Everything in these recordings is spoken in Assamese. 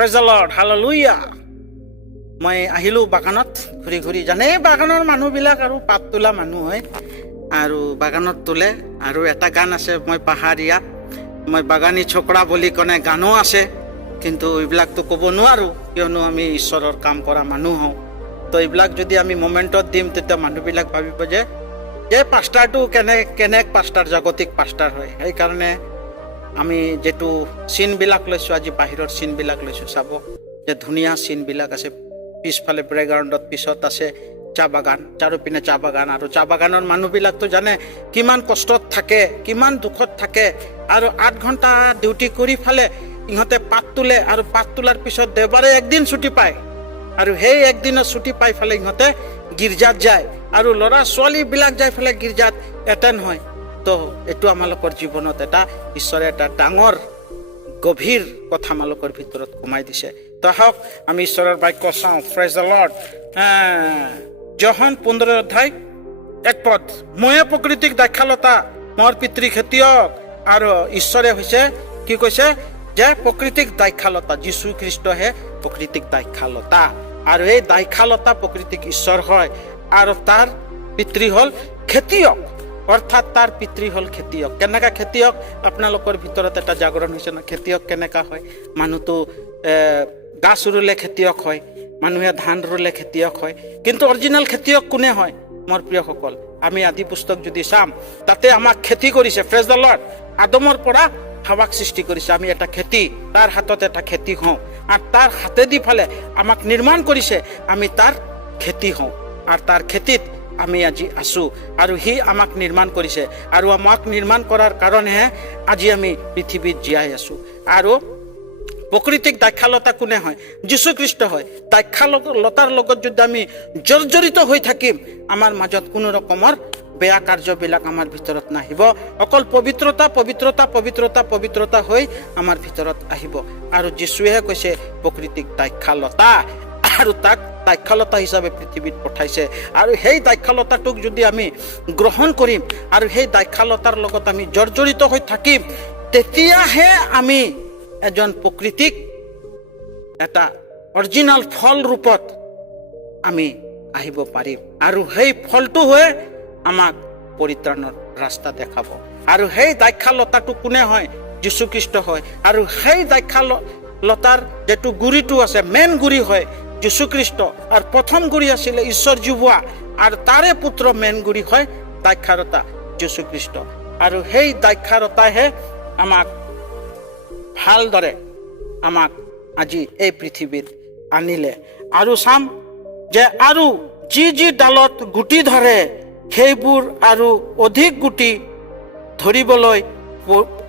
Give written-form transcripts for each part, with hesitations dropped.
Praise the lord, hallelujah. মই আহিলোঁ বাগানত ঘূৰি ঘূৰি। জানেই বাগানৰ মানুহবিলাক আৰু পাত তোলা মানুহ হয় আৰু বাগানত তোলে। আৰু এটা গান আছে, মই পাহাৰীয়া, মই বাগানী ছোকৰা বুলি কনে গানো আছে। কিন্তু এইবিলাকতো ক'ব নোৱাৰোঁ, কিয়নো আমি ঈশ্বৰৰ কাম কৰা মানুহ হওঁ। তো এইবিলাক যদি আমি মমেণ্টত দিম, তেতিয়া মানুহবিলাক ভাবিব যে পাষ্টাৰটো কেনে পাষ্টাৰ, জাগতিক পাষ্টাৰ হয়। সেইকাৰণে আমি যিটো চিনবিলাক লৈছোঁ, আজি বাহিৰৰ চিনবিলাক লৈছোঁ। চাব যে ধুনীয়া চিনবিলাক আছে। পিছফালে ব্ৰেকগ্ৰাউণ্ডত পিছত আছে চাহ বাগান, চাৰিওপিনে চাহ বাগান। আৰু চাহ বাগানৰ মানুহবিলাকতো জানে কিমান কষ্টত থাকে, কিমান দুখত থাকে। আৰু 8 ঘণ্টা ডিউটি কৰি ফালে ইহঁতে পাত তোলে। আৰু পাত তোলাৰ পিছত দেওবাৰে একদিন ছুটি পায়। আৰু সেই একদিনৰ ছুটি পাই ফালে ইহঁতে গীৰ্জাত যায়। আৰু ল'ৰা ছোৱালীবিলাক যাই ফালে গীৰ্জাত এটেণ্ড হয়। তো এইটো আমালোকৰ জীৱনত এটা ঈশ্বৰে এটা ডাঙৰ গভীৰ কথা আমালোকৰ ভিতৰত সোমাই দিছে। তো আহক আমি ঈশ্বৰৰ বাক্য চাওঁ। Praise the lord. যোহন 15 অধ্যায় 1 পদ। ময়ে প্ৰকৃতিক দাক্ষালতা, মোৰ পিতৃ খেতিয়ক। আৰু ঈশ্বৰে হৈছে কি কৈছে যে প্ৰকৃতিক দাক্ষালতা, যীশু খ্ৰীষ্টহে প্ৰকৃতিক দাক্ষালতা। আৰু এই দাক্ষালতা প্ৰকৃতিক ঈশ্বৰ হয়। আৰু তাৰ পিতৃ হ'ল খেতিয়ক, অৰ্থাৎ তাৰ পিতৃ হ'ল খেতিয়ক। কেনেকা খেতিয়ক? আপোনালোকৰ ভিতৰত এটা জাগৰণ হৈছে না, খেতিয়ক কেনেকা হয়। মানুহটো গাছ ৰুলে খেতিয়ক হয়, মানুহে ধান ৰুলে খেতিয়ক হয়। কিন্তু অৰিজিনেল খেতিয়ক কোনে হয়? মোৰ প্ৰিয়সকল, আমি আদি পুস্তক যদি চাম, তাতে আমাক খেতি কৰিছে। Praise the lord. আদমৰ পৰা হাৱাক সৃষ্টি কৰিছে। আমি এটা খেতি, তাৰ হাতত এটা খেতি হওঁ। আৰু তাৰ হাতেদি ফালে আমাক নিৰ্মাণ কৰিছে, আমি তাৰ খেতি হওঁ। আৰু তাৰ খেতিত আমি আজি আছোঁ। আৰু সি আমাক নিৰ্মাণ কৰিছে। আৰু আমাক নিৰ্মাণ কৰাৰ কাৰণেহে আজি আমি পৃথিৱীত জীয়াই আছোঁ। আৰু প্ৰকৃতিক দাক্ষালতা কোনে হয়? যীশুখ্ৰীষ্ট হয়। দাক্ষালতাৰ লগত যদি আমি জৰ্জৰিত হৈ থাকিম, আমাৰ মাজত কোনো ৰকমৰ বেয়া কাৰ্যবিলাক আমাৰ ভিতৰত নাহিব। অকল পবিত্ৰতা পবিত্ৰতা পবিত্ৰতা পবিত্ৰতা হৈ আমাৰ ভিতৰত আহিব। আৰু যীশুৱে কৈছে প্ৰকৃতিক দাক্ষালতা, আৰু তাক দাক্ষালতা হিচাপে পৃথিৱীত পঠাইছে। আৰু সেই দাক্ষালতাটোক যদি আমি গ্ৰহণ কৰিম আৰু সেই দাক্ষালতাৰ লগত আমি জৰ্জৰিত হৈ থাকিম, তেতিয়াহে আমি এজন প্ৰকৃতিক এটা অৰিজিনেল ফল ৰূপত আমি আহিব পাৰিম। আৰু সেই ফলটো হৈ আমাক পৰিত্ৰাণৰ ৰাস্তা দেখাব। আৰু সেই দাক্ষালতাটো কোনে হয়? যীশুখ্ৰীষ্ট হয়। আৰু সেই দাক্ষালতাৰ যিটো গুৰিটো আছে, মেইন গুৰি হয় যীশুখ্ৰীষ্ট। আৰু প্ৰথম গুৰি আছিলে ঈশ্বৰ জীৱা, আৰু তাৰে পুত্ৰ মেইন গুৰি হয় দাক্ষালতা যীশুখ্ৰীষ্ট। আৰু সেই দাক্ষালতাইহে আমাক ভালদৰে আমাক আজি এই পৃথিৱীত আনিলে। আৰু চাম যে আৰু যি ডালত গুটি ধৰে, সেইবোৰ আৰু অধিক গুটি ধৰিবলৈ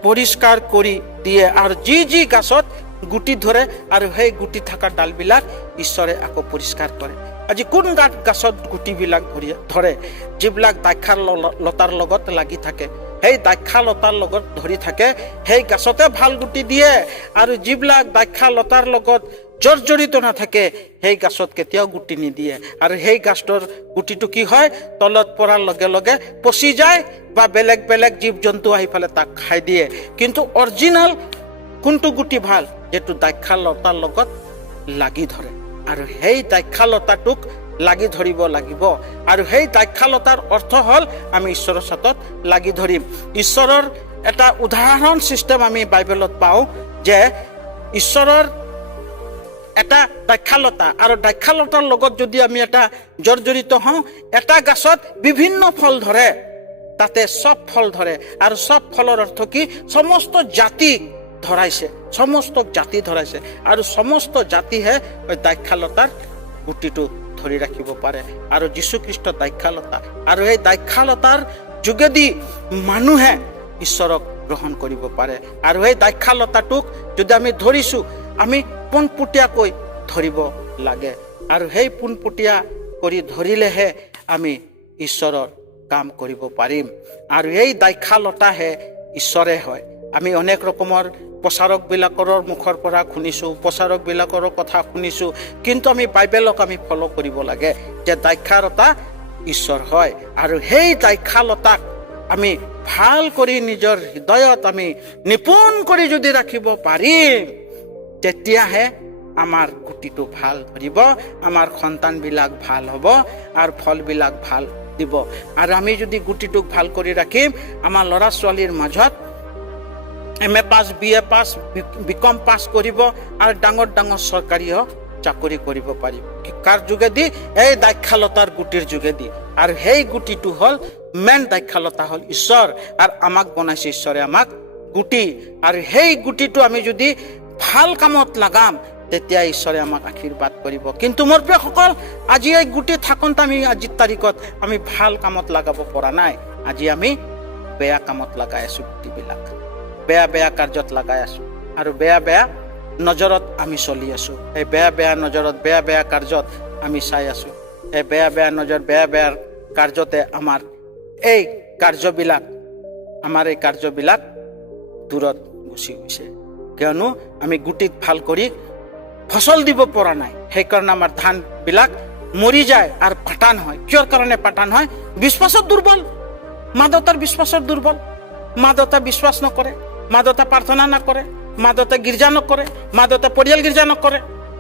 পৰিষ্কাৰ কৰি দিয়ে। আৰু যি গাছত গুটি ধৰে, আৰু সেই গুটি থকা ডালবিলাক ঈশ্বৰে আকৌ পৰিষ্কাৰ কৰে। আজি কোন গাছত গুটিবিলাক ধৰে? যিবিলাক দাক্ষালতাৰ লগত লাগি থাকে, সেই দাক্ষালতাৰ লগত ধৰি থাকে, সেই গছতে ভাল গুটি দিয়ে। আৰু যিবিলাক দাক্ষালতাৰ লগত জৰ্জৰিত নাথাকে, সেই গছত কেতিয়াও গুটি নিদিয়ে। আৰু সেই গছটোৰ গুটিটো কি হয়? তলত পৰাৰ লগে লগে পচি যায়, বা বেলেগ বেলেগ জীৱ জন্তু আহি পেলাই তাক খাই দিয়ে। কিন্তু অৰিজিনেল কোনটো গুটি ভাল? যিটো দাক্ষালতাৰ লগত লাগি ধৰে। আৰু সেই দাক্ষালতাটোক লাগি ধৰিব লাগিব। আৰু সেই দাক্ষালতাৰ অৰ্থ হ'ল আমি ঈশ্বৰৰ ছাটত লাগি ধৰিম। ঈশ্বৰৰ এটা উদাহৰণ চিষ্টেম আমি বাইবেলত পাওঁ যে ঈশ্বৰৰ এটা দাক্ষালতা, আৰু দাক্ষালতাৰ লগত যদি আমি এটা জৰ্জৰিত হওঁ, এটা গছত বিভিন্ন ফল ধৰে, তাতে চব ফল ধৰে। আৰু চব ফলৰ অৰ্থ কি? সমস্ত জাতি ধৰাইছে, সমস্ত জাতি ধৰাইছে। আৰু সমস্ত জাতিহে দাক্ষালতাৰ গুটিটো ধৰি ৰাখিব পাৰে। আৰু যীশুখ্ৰীষ্ট দাক্ষালতা। আৰু এই দাক্ষালতাৰ যোগেদি মানুহে ঈশ্বৰক গ্ৰহণ কৰিব পাৰে। আৰু এই দাক্ষালতাটোক যদি আমি ধৰিছোঁ, আমি পোনপটীয়াকৈ ধৰিব লাগে। আৰু সেই পোনপটীয়া কৰি ধৰিলেহে আমি ঈশ্বৰৰ কাম কৰিব পাৰিম। আৰু এই দাক্ষালতাহে ঈশ্বৰে হয়। আমি অনেক ৰকমৰ প্ৰচাৰকবিলাকৰ মুখৰ পৰা শুনিছোঁ, প্ৰচাৰকবিলাকৰ কথা শুনিছোঁ, কিন্তু আমি বাইবেলক আমি ফ'ল' কৰিব লাগে যে দাক্ষালতা ঈশ্বৰ হয়। আৰু সেই দাক্ষালতাক আমি ভাল কৰি নিজৰ হৃদয়ত আমি নিপুণ কৰি যদি ৰাখিব পাৰিম, তেতিয়াহে আমাৰ গুটিটো ভাল ধৰিব, আমাৰ সন্তানবিলাক ভাল হ'ব আৰু ফলবিলাক ভাল দিব। আৰু আমি যদি গুটিটোক ভাল কৰি ৰাখিম, আমাৰ ল'ৰা ছোৱালীৰ মাজত MA পাছ, BA পাছ, BCom পাছ কৰিব আৰু ডাঙৰ ডাঙৰ চৰকাৰী চাকৰি কৰিব পাৰিব। কাৰ যোগেদি? এই দাক্ষালতাৰ গুটিৰ যোগেদি। আৰু সেই গুটিটো হ'ল মেইন দাক্ষালতা হ'ল ঈশ্বৰ, আৰু আমাক বনাইছে ঈশ্বৰে, আমাক গুটি। আৰু সেই গুটিটো আমি যদি ভাল কামত লাগাম, তেতিয়া ঈশ্বৰে আমাক আশীৰ্বাদ কৰিব। কিন্তু মোৰ প্ৰিয়সকল, আজি এই গুটি থাকোঁতে আমি আজিৰ তাৰিখত আমি ভাল কামত লগাব পৰা নাই। আজি আমি বেয়া কামত লগাই আছোঁ, গুটিবিলাক বেয়া বেয়া কাৰ্যত লগাই আছোঁ, আৰু বেয়া বেয়া নজৰত আমি চলি আছোঁ। এই বেয়া বেয়া নজৰত, বেয়া বেয়া কাৰ্যত আমি চাই আছোঁ। এই বেয়া বেয়া নজৰ, বেয়া বেয়া কাৰ্যতে আমাৰ এই কাৰ্যবিলাক দূৰত গুচি গৈছে। কিয়নো আমি গুটিত ভাল কৰি ফচল দিব পৰা নাই। সেইকাৰণে আমাৰ ধানবিলাক মৰি যায় আৰু পাতান হয়। কিয়ৰ কাৰণে পাতান হয়? বিশ্বাসত দুৰ্বল, মা দেউতাৰ বিশ্বাসত দুৰ্বল। মা দেউতা বিশ্বাস নকৰে, মা দেউতা প্ৰাৰ্থনা নকৰে, মা দেউতা গীৰ্জা নকৰে, মা দেউতা পৰিয়াল গীৰ্জা নকৰে।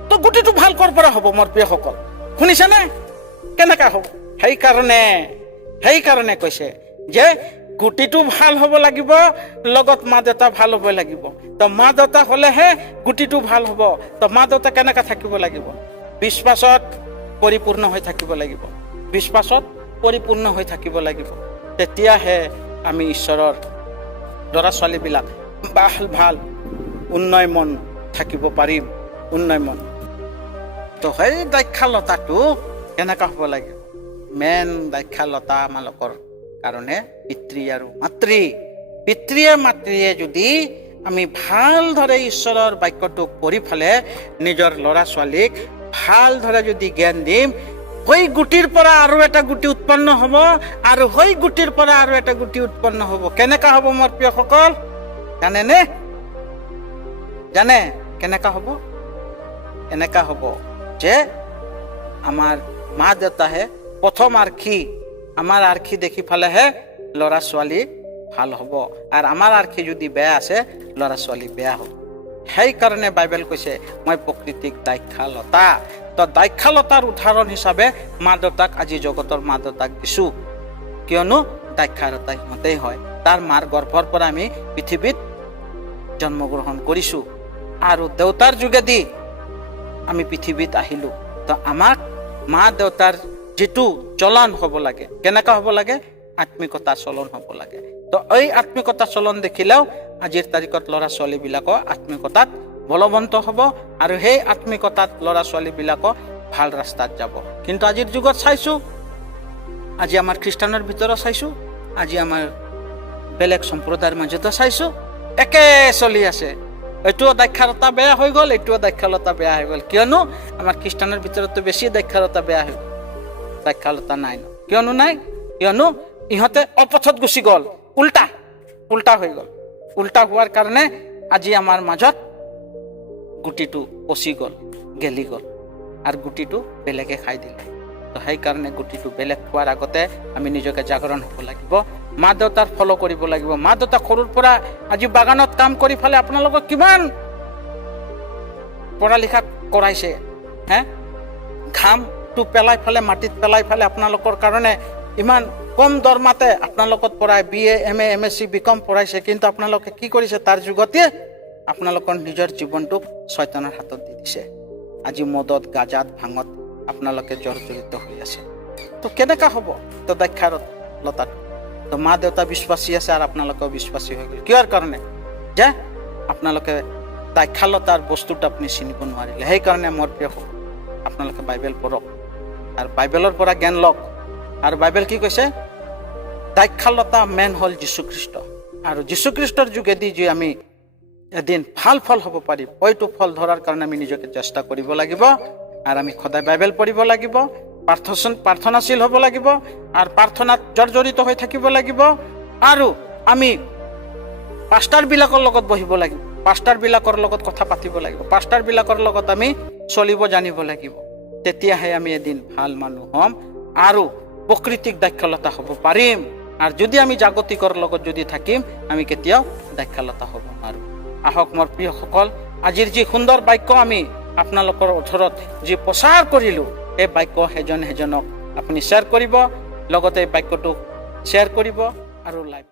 তো গুটিটো ভাল কৰ পৰা হ'ব মোৰ প্ৰিয়সকল? শুনিছেনে? কেনেকৈ হ'ব? সেইকাৰণে কৈছে যে গুটিটো ভাল হ'ব লাগিব, লগত মা দেউতা ভাল হ'ব লাগিব। তো মা দেউতা হ'লেহে গুটিটো ভাল হ'ব। তো মা দেউতা কেনেকৈ থাকিব লাগিব? বিশ্বাসত পৰিপূৰ্ণ হৈ থাকিব লাগিব, বিশ্বাসত পৰিপূৰ্ণ হৈ থাকিব লাগিব। তেতিয়াহে আমি ঈশ্বৰৰ ল'ৰা ছোৱালীবিলাক ভাল উন্নয়ন থাকিব পাৰিম, উন্নয়ন। তো সেই দাক্ষালতাটো কেনেকুৱা হ'ব লাগিব? মেইন দাক্ষালতা আমালোকৰ কাৰণে পিতৃ আৰু মাতৃয়ে যদি আমি ভালদৰে ঈশ্বৰৰ বাক্যটোক পঢ়ি ফালে নিজৰ ল'ৰা ছোৱালীক ভালদৰে যদি জ্ঞান দিম, সেই গুটিৰ পৰা আৰু এটা গুটি উৎপন্ন হ'ব, আৰু সেই গুটিৰ পৰা আৰু এটা গুটি উৎপন্ন হ'ব। কেনেকুৱা হ'ব মোৰ প্ৰিয়সকল? জানে কেনেকুৱা হ'ব? এনেকুৱা হ'ব যে আমাৰ মা দেউতাহে প্ৰথম আমাৰ আৰ্শী দেখি ফালেহে ল'ৰা ছোৱালী ভাল হ'ব, আৰু আমাৰ আৰ্শী যদি বেয়া আছে, ল'ৰা ছোৱালী বেয়া হ'ব। সেইকাৰণে বাইবেল কৈছে, মই প্ৰকৃতিক দাক্ষালতা। তো দাক্ষালতাৰ উদাহৰণ হিচাপে মা দেউতাক, আজি জগতৰ মা দেউতাক দিছোঁ। কিয়নো দাক্ষালতা সিহঁতেই হয়। তাৰ মাৰ গৰ্ভৰ পৰা আমি পৃথিৱীত জন্মগ্ৰহণ কৰিছোঁ, আৰু দেউতাৰ যোগেদি আমি পৃথিৱীত আহিলোঁ। তো আমাক মা দেউতাৰ যিটো চলন হ'ব লাগে, কেনেকুৱা হ'ব লাগে? আত্মিকতাৰ চলন হ'ব লাগে। তো এই আত্মিকতাৰ চলন দেখিলেও আজিৰ তাৰিখত ল'ৰা ছোৱালীবিলাকৰ আত্মিকতাত বলৱন্ত হ'ব, আৰু সেই আত্মিকতাত ল'ৰা ছোৱালীবিলাকক ভাল ৰাস্তাত যাব। কিন্তু আজিৰ যুগত চাইছোঁ, আজি আমাৰ খ্ৰীষ্টানৰ ভিতৰত চাইছোঁ, আজি আমাৰ বেলেগ সম্প্ৰদায়ৰ মাজতো চাইছোঁ, একে চলি আছে। এইটোও দাক্ষালতা বেয়া হৈ গ'ল, এইটোও দাক্ষালতা বেয়া হৈ গ'ল। কিয়নো আমাৰ খ্ৰীষ্টানৰ ভিতৰতো বেছি দাক্ষালতা বেয়া হৈ গ'ল। দাক্ষালতা নাই। কিয়নো নাই? কিয়নো ইহঁতে অপথত গুচি গ'ল, উল্টা হৈ গ'ল। উল্টা হোৱাৰ কাৰণে আজি আমাৰ মাজত গুটিটো পচি গ'ল, গেলি গ'ল, আৰু গুটিটো বেলেগে খাই দিলে। তো সেইকাৰণে গুটিটো বেলেগ খোৱাৰ আগতে আমি নিজকে জাগৰণ হ'ব লাগিব, মা দেউতাৰ ফল' কৰিব লাগিব। মা দেউতা সৰুৰ পৰা আজি বাগানত কাম কৰি ফালে আপোনালোকক কিমান পঢ়া লিখা কৰাইছে, ঘামটো পেলাই ফালে, মাটিত পেলাই ফালে আপোনালোকৰ কাৰণে ইমান কম দৰমাতে আপোনালোকক পঢ়াই, BA MA MSc BCom পঢ়াইছে। কিন্তু আপোনালোকে কি কৰিছে? তাৰ যুগতে আপোনালোকৰ নিজৰ জীৱনটোক শয়তানৰ হাতত দি দিছে। আজি মদত, গাজাত, ভাঙত আপোনালোকে জড়িত হৈ আছে। তো কেনেকুৱা হ'ব? তো দাক্ষালতাটো, তো মা দেউতা বিশ্বাসী আছে আৰু আপোনালোকেও বিশ্বাসী হৈ গ'ল। কিহৰ কাৰণে? যে আপোনালোকে দাক্ষালতাৰ বস্তুটো আপুনি চিনিব নোৱাৰিলে। সেইকাৰণে মোৰ প্ৰিয় আপোনালোকে বাইবেল পঢ়ক, আৰু বাইবেলৰ পৰা জ্ঞান লওক। আৰু বাইবেল কি কৈছে? দাক্ষালতা মেইন হ'ল যীশুখ্ৰীষ্ট, আৰু যীশুখ্ৰীষ্টৰ যোগেদি যে আমি এদিন ভাল ফল হ'ব পাৰিম, হয়তো ফল ধৰাৰ কাৰণে আমি নিজকে চেষ্টা কৰিব লাগিব, আৰু আমি সদায় বাইবেল পঢ়িব লাগিব, প্ৰাৰ্থনাশীল হ'ব লাগিব, আৰু প্ৰাৰ্থনাত জড়িত হৈ থাকিব লাগিব, আৰু আমি পাষ্টাৰবিলাকৰ লগত বহিব লাগিব, পাষ্টাৰবিলাকৰ লগত কথা পাতিব লাগিব, পাষ্টাৰবিলাকৰ লগত আমি চলিব জানিব লাগিব। তেতিয়াহে আমি এদিন ভাল মানুহ হ'ম আৰু প্ৰকৃতিক দাক্ষালতা হ'ব পাৰিম। আৰু যদি আমি জাগতিকৰ লগত যদি থাকিম, আমি কেতিয়াও দাক্ষালতা হ'ব নোৱাৰোঁ। আহক মোৰ প্ৰিয়সকল, আজিৰ যি সুন্দৰ বাক্য আমি আপোনালোকৰ ওচৰত যি প্ৰচাৰ কৰিলোঁ এই বাক্য সেইজনক আপুনি শ্বেয়াৰ কৰিব, লগতে বাক্যটোক শ্বেয়াৰ কৰিব আৰু লাইক